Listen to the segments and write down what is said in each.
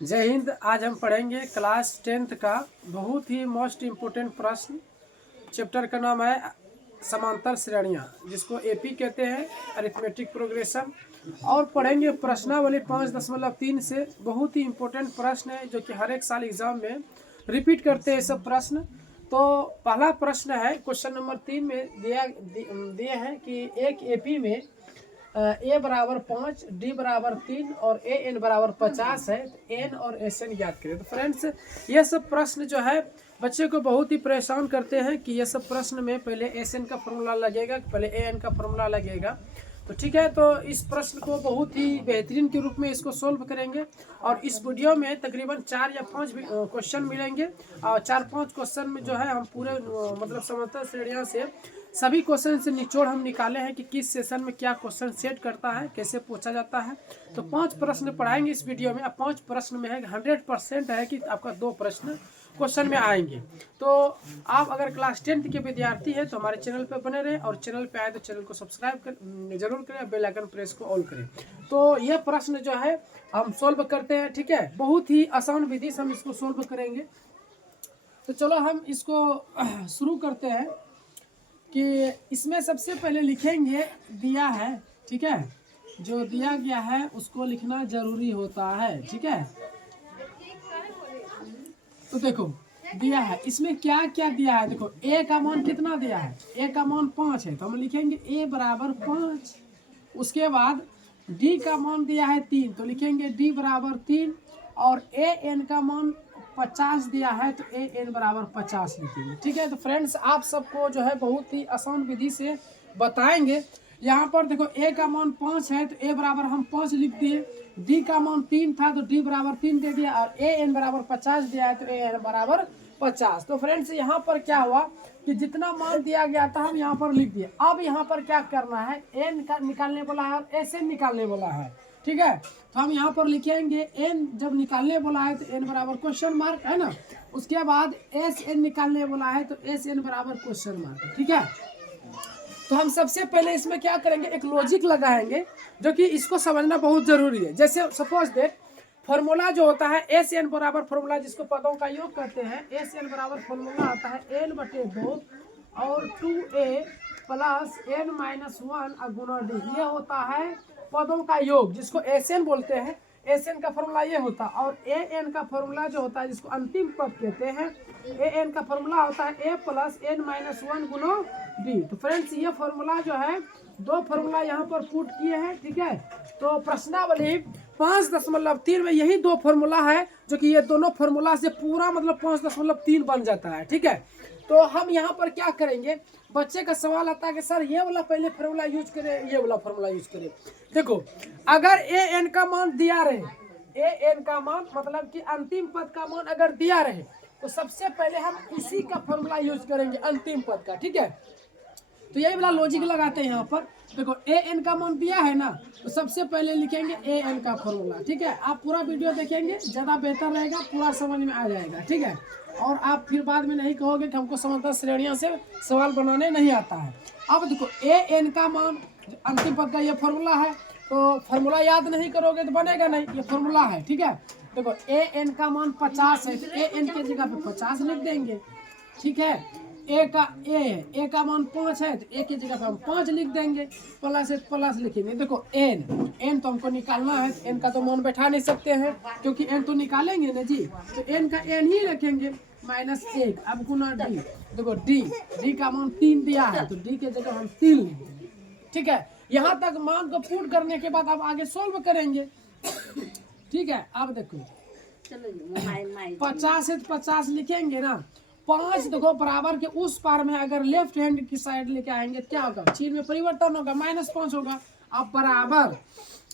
जय हिंद। आज हम पढ़ेंगे क्लास 10th का बहुत ही मोस्ट इम्पोर्टेंट प्रश्न। चैप्टर का नाम है समांतर श्रेणियाँ, जिसको एपी कहते हैं, अरिथमेटिक प्रोग्रेशन। और पढ़ेंगे प्रश्नावली 5.3 से। बहुत ही इम्पोर्टेंट प्रश्न है जो कि हर एक साल एग्जाम में रिपीट करते हैं सब प्रश्न। तो पहला प्रश्न है क्वेश्चन नंबर 3 में दिए हैं कि एक एपी में ए बराबर 5, डी बराबर 3 और ए एन बराबर 50 है, तो एन और एस एन ज्ञात करें। तो फ्रेंड्स, ये सब प्रश्न जो है बच्चे को बहुत ही परेशान करते हैं कि ये सब प्रश्न में पहले एस एन का फॉर्मूला लगेगा, पहले ए एन का फॉर्मूला लगेगा। तो ठीक है, तो इस प्रश्न को बहुत ही बेहतरीन के रूप में इसको सोल्व करेंगे। और इस वीडियो में तकरीबन 4 या 5 क्वेश्चन मिलेंगे। और 4-5 क्वेश्चन में जो है हम पूरे मतलब समांतर श्रेणियाँ से सभी क्वेश्चन से निचोड़ हम निकाले हैं कि किस सेशन में क्या क्वेश्चन सेट करता है, कैसे पूछा जाता है। तो 5 प्रश्न पढ़ाएंगे इस वीडियो में। अब 5 प्रश्न में है 100% है कि आपका 2 प्रश्न क्वेश्चन में आएंगे। तो आप अगर क्लास 10th के विद्यार्थी हैं तो हमारे चैनल पर बने रहें, और चैनल पे आए तो चैनल को सब्सक्राइब जरूर करें, बेल आइकन प्रेस को ऑल करें। तो यह प्रश्न जो है हम सोल्व करते हैं। ठीक है, बहुत ही आसान विधि से हम इसको सोल्व करेंगे। तो चलो हम इसको शुरू करते हैं कि इसमें सबसे पहले लिखेंगे दिया है। ठीक है, जो दिया गया है उसको लिखना जरूरी होता है। ठीक है, तो देखो दिया है, इसमें क्या क्या दिया है। देखो ए का मान कितना दिया है, ए का मान 5 है, तो हम लिखेंगे ए बराबर 5। उसके बाद डी का मान दिया है 3, तो लिखेंगे डी बराबर 3। और ए एन का मान 50 दिया है, तो ए एन बराबर 50 लिखेंगे। ठीक है, तो फ्रेंड्स आप सबको जो है बहुत ही आसान विधि से बताएंगे। यहाँ पर देखो ए का मान 5 है, तो ए बराबर हम 5 लिख दिए। डी का मान 3 था, तो डी बराबर 3 दे दिया। और ए एन बराबर 50 दिया है, तो ए एन बराबर 50। तो फ्रेंड्स यहाँ पर क्या हुआ कि जितना मान दिया गया था हम यहाँ पर लिख दिए। अब यहाँ पर क्या करना है, एन का निकालने बोला है और एस एन निकालने बोला है। ठीक है, तो हम यहाँ पर लिखेंगे एन जब निकालने बोला है तो एन बराबर क्वेश्चन मार्क है ना। उसके बाद एस एन निकालने बोला है तो एस एन बराबर क्वेश्चन मार्क। ठीक है, तो हम सबसे पहले इसमें क्या करेंगे, एक लॉजिक लगाएंगे जो कि इसको समझना बहुत जरूरी है। जैसे सपोज देख, फॉर्मूला जो होता है एस एन बराबर फॉर्मूला, जिसको पदों का योग कहते हैं, एस एन बराबर फॉर्मूला आता है एन बटे 2 और 2a प्लस एन माइनस 1 गुना डी। ये होता है पदों का योग, जिसको एस एन बोलते हैं। एस एन का फॉर्मूला ये होता है। और ए एन का फॉर्मूला जो होता है, जिसको अंतिम पद कहते हैं, ए एन का फॉर्मूला होता है ए प्लस एन माइनस 1 गुना डी। तो फ्रेंड्स ये फॉर्मूला जो है 2 फॉर्मूला यहाँ पर पुट किए हैं। ठीक है, तो प्रश्नावली 5.3 में यही 2 फॉर्मूला है, जो कि ये दोनों फॉर्मूला से पूरा मतलब 5.3 बन जाता है। ठीक है, तो हम यहाँ पर क्या करेंगे, बच्चे का सवाल आता है कि सर ये वाला पहले फॉर्मूला यूज करें, ये वाला फॉर्मूला यूज करें। देखो अगर ए एन का मान दिया रहे, ए एन का मान मतलब कि अंतिम पद का मान अगर दिया रहे, तो सबसे पहले हम इसी का फॉर्मूला यूज करेंगे अंतिम पद का। ठीक है, तो यही वाला लॉजिक लगाते हैं यहाँ पर। देखो ए एन का मान दिया है ना, तो सबसे पहले लिखेंगे ए एन का फॉर्मूला। ठीक है, आप पूरा वीडियो देखेंगे ज़्यादा बेहतर रहेगा, पूरा समझ में आ जाएगा। ठीक है, और आप फिर बाद में नहीं कहोगे कि हमको समांतर श्रेणियों से सवाल बनाने नहीं आता है। अब देखो ए एन का मान अंतिम पद का ये फॉर्मूला है, तो फॉर्मूला याद नहीं करोगे तो बनेगा नहीं, ये फॉर्मूला है। ठीक है, देखो ए एन का मान 50 है, तो ए एन के जगह पे 50 लिख देंगे। ठीक है, ए का मान 5 है, तो ए की जगह पे हम 5 लिख देंगे, प्लस प्लस लिखेंगे। देखो एन तो हमको निकालना है, एन का तो मान बैठा नहीं सकते हैं क्योंकि एन तो निकालेंगे ना जी, तो एन का एन ही रखेंगे माइनस 1। अब गुना डी, देखो डी का मान 3 दिया है, तो डी के जगह हम 3 लिख देंगे। ठीक है, यहाँ तक मान को पुट करने के बाद अब आगे सोल्व करेंगे। ठीक है, अब देखो 50 है तो 50 लिखेंगे ना। 5 देखो बराबर के उस पार में अगर लेफ्ट हैंड की साइड लेके आएंगे क्या होगा, चिन्ह में परिवर्तन होगा, -5 होगा। अब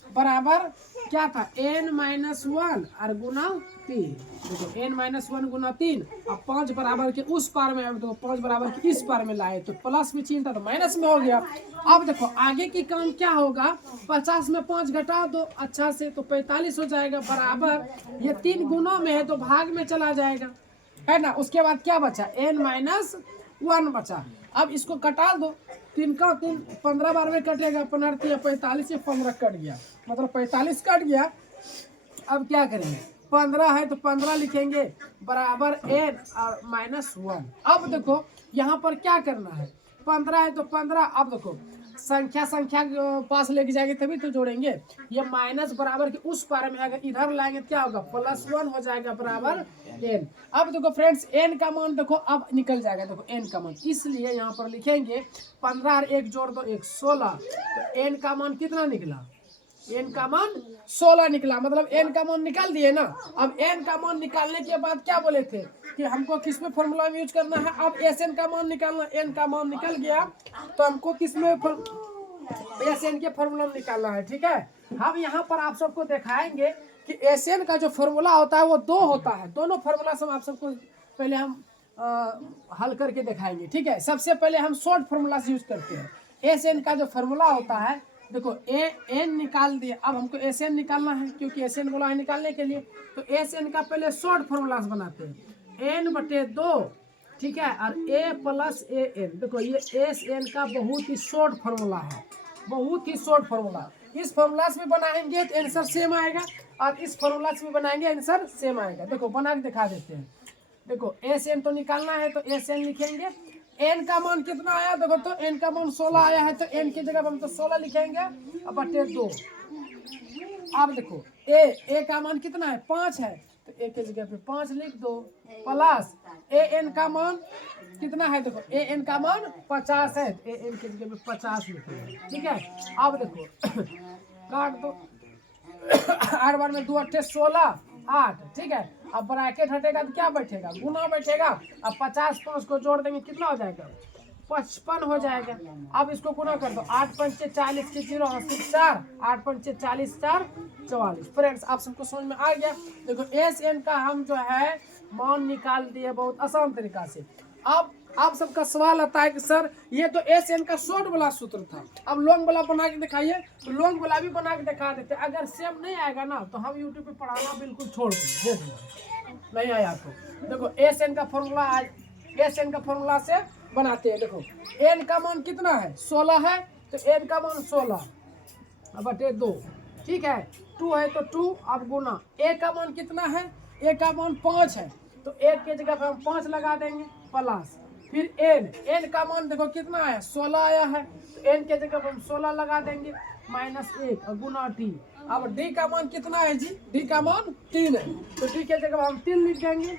बराबर क्या था, n माइनस 1 और गुना 3। देखो n माइनस 1 गुना 3। अब 5 बराबर के उस पार में, तो 5 बराबर के इस पार में लाए तो प्लस में चिन्ह था तो माइनस में हो गया। अब देखो आगे की काम क्या होगा, 50 में 5 घटा दो अच्छा से, तो 45 हो जाएगा। बराबर ये 3 गुना में है तो भाग में चला जाएगा, है ना। उसके बाद क्या बचा, n माइनस 1 बचा। अब इसको कटा दो, 3 का 3 15 बार में कटेगा, 15 45 से 15 कट गया, मतलब 45 कट गया। अब क्या करेंगे, 15 है तो 15 लिखेंगे बराबर n और -1। अब देखो यहाँ पर क्या करना है, 15 है तो 15। अब देखो संख्या पास लेके जाएंगे तभी तो जोड़ेंगे। ये माइनस बराबर के उस पारे में अगर इधर लाएंगे तो क्या होगा, +1 हो जाएगा बराबर n। अब देखो फ्रेंड्स n का मान देखो अब निकल जाएगा, देखो n का मान, इसलिए यहाँ पर लिखेंगे 15 और 1 जोड़ दो 1 16। तो n का मान कितना निकला, n का मान 16 निकला, मतलब n का मान निकाल दिए ना। अब n का मान निकालने के बाद क्या बोले थे कि हमको किस में फॉर्मूला में यूज करना है, अब Sn का मान निकालना, n का मान निकल गया तो हमको किस में Sn के फॉर्मूला में निकालना है। ठीक है, हम यहाँ पर आप सबको दिखाएंगे कि Sn का जो फॉर्मूला होता है वो 2 होता है। दोनों फॉर्मूला से आप सबको पहले हम हल करके दिखाएंगे। ठीक है, सबसे पहले हम शॉर्ट फॉर्मूला से यूज करते हैं। Sn का जो फॉर्मूला होता है, देखो n निकाल दिए, अब हमको Sn निकालना है क्योंकि Sn बोला है निकालने के लिए। तो Sn का पहले शॉर्ट फॉर्मूला बनाते हैं, n/2, ठीक है, और a + an। देखो ये Sn का बहुत ही शॉर्ट फॉर्मूला है, बहुत ही शॉर्ट फॉर्मूला। इस फॉर्मूला से भी बनाएंगे तो आंसर सेम आएगा, और इस फॉर्मूला से भी बनाएंगे आंसर सेम आएगा। देखो बना के दिखा देते हैं। देखो Sn तो निकालना है तो Sn लिखेंगे, n का मान कितना आया, देखो तो n का मान 16 आया है, तो n की जगह हम तो 16 लिखेंगे अब /2। अब देखो a का मान कितना है, 5 है, तो a की जगह पे 5 लिख दो, प्लस an का मान कितना है, देखो an का मान 50 है, तो an की जगह पे 50 लिखेंगे। ठीक है, अब देखो काट दो 8 बार में 2 × 8 = 16 8। ठीक है, अब ब्रैकेट हटेगा तो क्या बैठेगा, गुना बैठेगा। अब 50 5 को जोड़ देंगे कितना हो जाएगा, 55 हो जाएगा। अब इसको गुना कर दो, 8 × 5 = 40 के 0 4, 8 × 5 = 40 4 44। फ्रेंड्स आप सबको समझ में आ गया। देखो Sn का हम जो है मान निकाल दिए बहुत आसान तरीका से। अब आप सबका सवाल आता है कि सर ये तो Sn का शॉर्ट वाला सूत्र था, अब लॉन्ग वाला बना के दिखाइए। तो लॉन्ग वाला भी बना के दिखा देते, अगर सेम नहीं आएगा ना तो हम यूट्यूब पे पढ़ाना बिल्कुल छोड़ देंगे, नहीं आया तो। देखो Sn का फॉर्मूला, Sn का फॉर्मूला से बनाते हैं। देखो n का मान कितना है, 16 है, तो n का मान 16/2। ठीक है, 2 है तो 2, अब गुना। a का मान कितना है, a का मान 5 है, तो 1 की जगह पर हम 5 लगा देंगे, प्लस फिर n का मान देखो कितना है, 16 आया है, तो n की जगह पर हम 16 लगा देंगे, -1 और गुना d। अब d का मान कितना है जी, d का मान 3 है, तो d की जगह हम 3 लिख देंगे।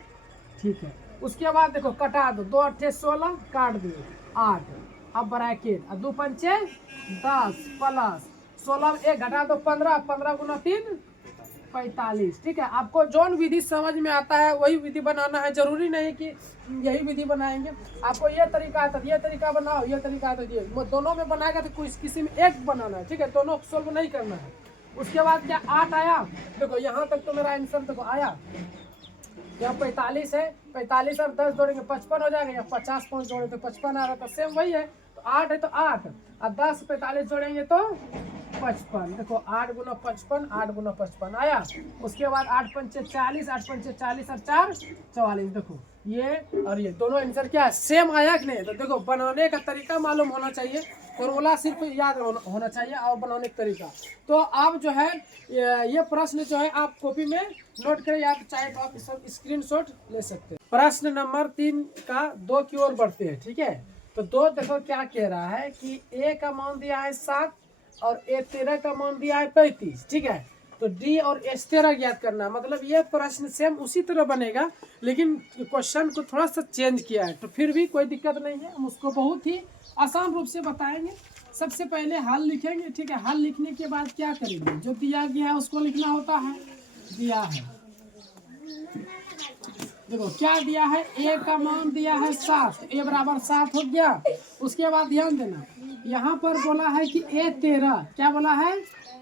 ठीक है, उसके बाद देखो कटा दो, 2 × 8 = 16 काट दिए 8। अब ब्रैकेट 2 × 5 = 10 प्लस 16 में 1 घटा दो 15, 15 × 3 = 45। ठीक है, आपको जौन विधि समझ में आता है वही विधि बनाना है, जरूरी नहीं कि यही विधि बनाएंगे। आपको ये तरीका आता है ये तरीका बनाओ, ये तरीका आता है, वो दोनों में बनाएगा तो किसी में एक बनाना है। ठीक है, दोनों सोल्व नहीं करना है। उसके बाद क्या 8 आया, देखो यहाँ तक तो मेरा आंसर देखो आया। यहाँ 45 है, 45 और 10 जोड़ेंगे 55 हो जाएगा, या 50 5 जोड़े तो 55 आ रहा था, सेम वही है। तो 8 है तो 8 और 10 45 जोड़ेंगे तो 55। देखो 8 × 55 8 × 55 आया। उसके बाद 8 × 5 = 40, 8 × 5 = 40 और 4 44। देखो ये और ये दोनों आंसर क्या है, सेम आया कि नहीं। तो देखो बनाने का तरीका मालूम होना चाहिए, फॉर्मूला सिर्फ याद होना चाहिए और बनाने का तरीका। तो आप जो है ये प्रश्न जो है आप कॉपी में नोट करें, या चाहे तो आप सब स्क्रीनशॉट ले सकते हैं। प्रश्न नंबर 3 का 2 की ओर बढ़ते हैं। ठीक है, तो 2 देखो क्या कह रहा है कि a का मान दिया है 7 और a13 का मान दिया है 35। ठीक है, तो d और s13 ज्ञात करना, मतलब ये प्रश्न सेम उसी तरह बनेगा, लेकिन क्वेश्चन को थोड़ा सा चेंज किया है। तो फिर भी कोई दिक्कत नहीं है, हम उसको बहुत ही आसान रूप से बताएंगे। सबसे पहले हल लिखेंगे। ठीक है, हल लिखने के बाद क्या करेंगे, जो दिया गया है उसको लिखना होता है। दिया है, देखो क्या दिया है, a का मान दिया है 7, a बराबर 7 हो गया। उसके बाद ध्यान देना, यहाँ पर बोला है कि a13, क्या बोला है,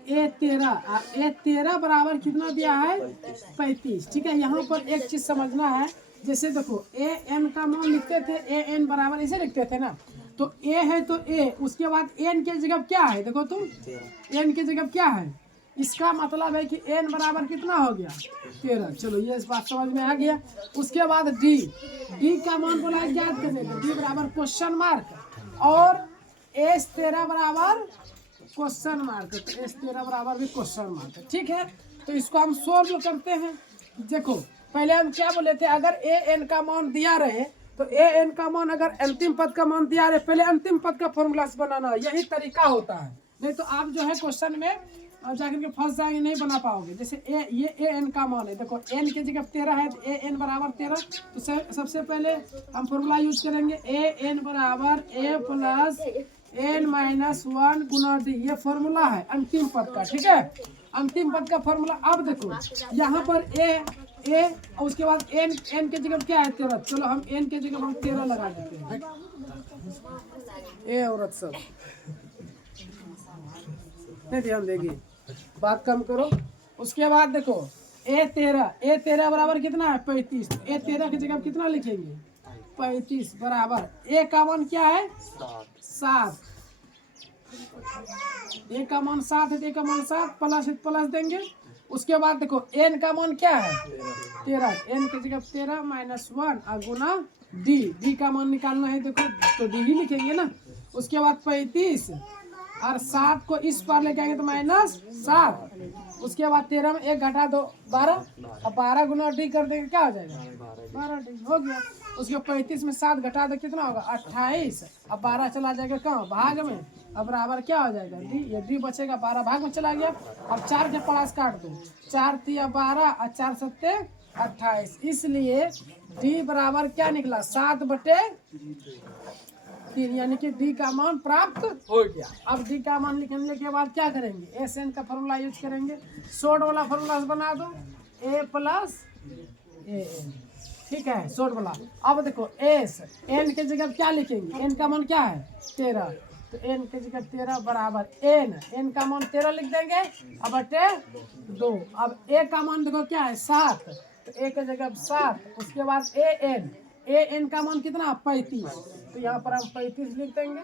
a13 बराबर कितना दिया है 35। ठीक है, यहाँ पर एक चीज समझना है, जैसे देखो an का मान लिखते थे, an बराबर इसे लिखते थे ना, तो a है तो a, उसके बाद n की जगह क्या है, देखो तुम n की जगह क्या है, इसका मतलब है कि n बराबर कितना हो गया 13। चलो ये इस बात समझ में आ गया। उसके बाद d का मान बोला है ज्ञात करने का, d बराबर क्वेश्चन मार्क और s13 बराबर क्वेश्चन मार्क, तो s13 बराबर भी क्वेश्चन मार्क। ठीक है, तो इसको हम सोल्व करते हैं। देखो पहले हम क्या बोले थे, अगर ए एन का मान दिया रहे तो ए एन का मान अगर अंतिम पद का मान दिया रहे, पहले अंतिम पद का फॉर्मूला बनाना, यही तरीका होता है। नहीं तो आप जो है क्वेश्चन में जाकर के फंस जाएंगे, नहीं बना पाओगे। जैसे ये ए एन का मान है, देखो एन की जगह 13 है तो ए एन बराबर 13, तो सबसे पहले हम फॉर्मूला यूज करेंगे ए एन बराबर ए प्लस एन माइनस 1 गुना डी, ये फॉर्मूला है अंतिम पद का। ठीक है, अंतिम पद का फॉर्मूला। अब देखो यहाँ पर ए और उसके बाद एन के जगह क्या है 13, चलो हम एन के जगह हम 13 लगा देते हैं। ए औरत सब नहीं ध्यान देगी, बात कम करो। उसके बाद देखो ए 13 बराबर कितना है 35, ए 13 की जगह कितना लिखेंगे 35 बराबर ए का मान क्या है 7, ए का मान 7 है, ए का मान 7 प्लस देंगे। उसके बाद देखो एन का मान क्या है 13, एन की जगह 13 माइनस 1 और गुना डी का मान निकालना है, देखो तो डी ही लिखेंगे ना। उसके बाद 35 और 7 को इस पार लेके आएंगे तो माइनस 7, उसके बाद 13 में 1 घटा दो 12, और 12 गुना डी कर देंगे क्या हो जाएगा 12 डी हो गया। उसके 35 में 7 घटा दो कितना होगा 28, अब 12 चला जाएगा कहाँ भाग में, अब बराबर क्या हो जाएगा डी, ये डी बचेगा 12 भाग में चला गया। अब 4 के प्लस काट दो, 4 तिया 12 और 4 सत्ते 28, इसलिए डी बराबर क्या निकला 7/3, यानी कि डी का मान प्राप्त हो गया। अब डी का मान लिखने के बाद क्या करेंगे, एस एन का फॉर्मूला यूज करेंगे, शॉर्ट वाला फॉर्मूला बना दो ए प्लस ए एन, ठीक है शॉर्ट वाला। अब देखो एस एन के जगह क्या लिखेंगे, एन का मान क्या है 13, तो एन के जगह 13 बराबर एन का मान 13 लिख देंगे अब बटे 2। अब ए का मान देखो क्या है 7, तो ए के जगह 7, उसके बाद ए एन का मान कितना 35, तो यहाँ पर हम 35 लिख देंगे।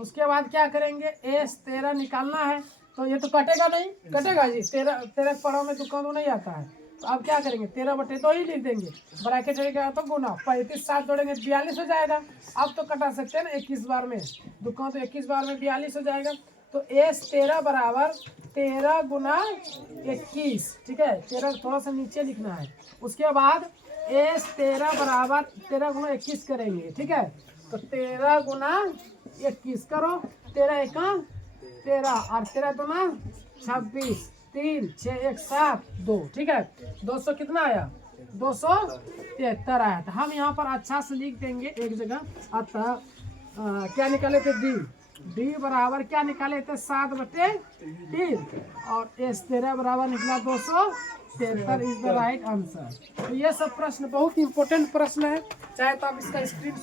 उसके बाद क्या करेंगे एस 13 निकालना है, तो ये तो कटेगा नहीं, कटेगा जी 13 पढ़ो में तो कम नहीं आता है, तो अब क्या करेंगे 13/2 ही लिख देंगे, ब्रैकेट रहेगा तो गुना 35 7 जोड़ेंगे 42 हो जाएगा। अब तो कटा सकते हैं ना 21 बार में, दुकान तो 21 बार में 42 हो जाएगा। तो एस 13 बराबर 13 गुना 21, ठीक है 13 थोड़ा सा नीचे लिखना है। उसके बाद एस 13 बराबर 13 गुना 21 करेंगे, ठीक है तो 13 गुना 21 करो, 13 1 13 और 13 2 26, 3 6 1 7 2, ठीक है 200 कितना आया 273 आया। तो हम यहाँ पर अच्छा से लिख देंगे एक जगह, अतः क्या निकाले थे डी बराबर क्या निकाले थे 7/3, और एस 13 बराबर निकला 273 इज द राइट आंसर। तो ये सब प्रश्न बहुत इंपॉर्टेंट प्रश्न है, चाहे तो आप इसका स्क्रीन